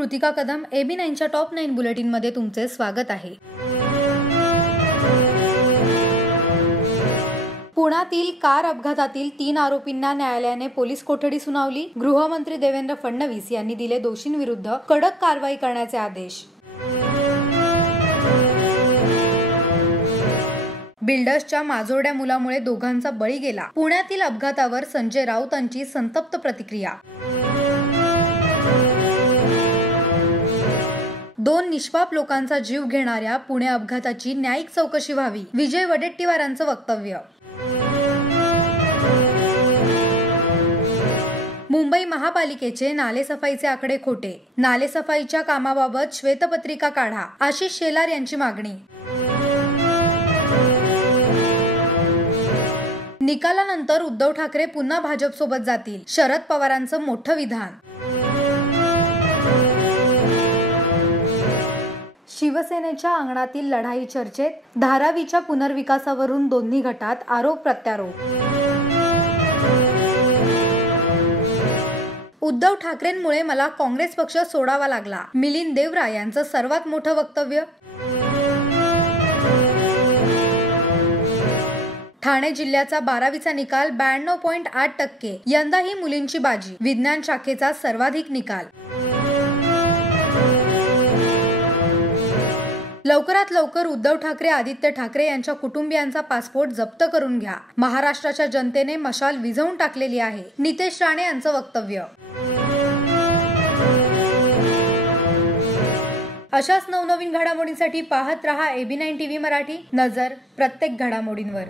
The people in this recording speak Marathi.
कृतिका कदम, AB9च्या टॉप 9 बुलेटिनमध्ये तुमचे स्वागत आहे। पुण्यातील कार अपघातातील 3 आरोपींना न्यायालयाने पोलीस कोठडी सुनावली। गृहमंत्री देवेंद्र फडणवीस यांनी दिले दोषींविरुद्ध कडक कारवाई करण्याचे आदेश। बिल्डर्सच्या माजोरड्या मुलामुळे दोघांचा बळी गेला। पुण्यातील अपघातावर संजय राऊतांची संतप्त प्रतिक्रिया। 2 निष्पाप लोकांचा जीव घेणाऱ्या पुणे अपघाताची न्यायिक चौकशी व्हावी, विजय वडेट्टीवारांचं वक्तव्य। मुंबई महापालिकेचे नालेसफाईचे आकडे खोटे, नालेसफाईच्या कामाबाबत श्वेतपत्रिका काढा, आशिष शेलार यांची मागणी। निकालानंतर उद्धव ठाकरे पुन्हा भाजपसोबत जातील, शरद पवारांचं मोठं विधान। शिवसेनेच्या अंगणातील लढाई चर्चेत, धारावीच्या पुनर्विकासावरून दोन्ही गटात आरोप प्रत्यारोप। उद्धव ठाकरेंमुळे मला काँग्रेस पक्ष सोडावा लागला, मिलिंद देवरा यांचं सर्वात मोठं वक्तव्य। ठाणे जिल्ह्याचा 12वीचा निकाल 92.8%, यंदाही मुलींची बाजी, विज्ञान शाखेचा सर्वाधिक निकाल। लवकरात लवकर उद्धव ठाकरे, आदित्य ठाकरे यांच्या कुटुंबियांचा पासपोर्ट जप्त करून घ्या, महाराष्ट्राच्या जनतेने मशाल विझवून टाकलेली आहे, नितेश राणे यांचं वक्तव्य। अशाच नवनवीन घडामोडींसाठी पाहत रहा AB9 TV मराठी, नजर प्रत्येक घडामोडींवर।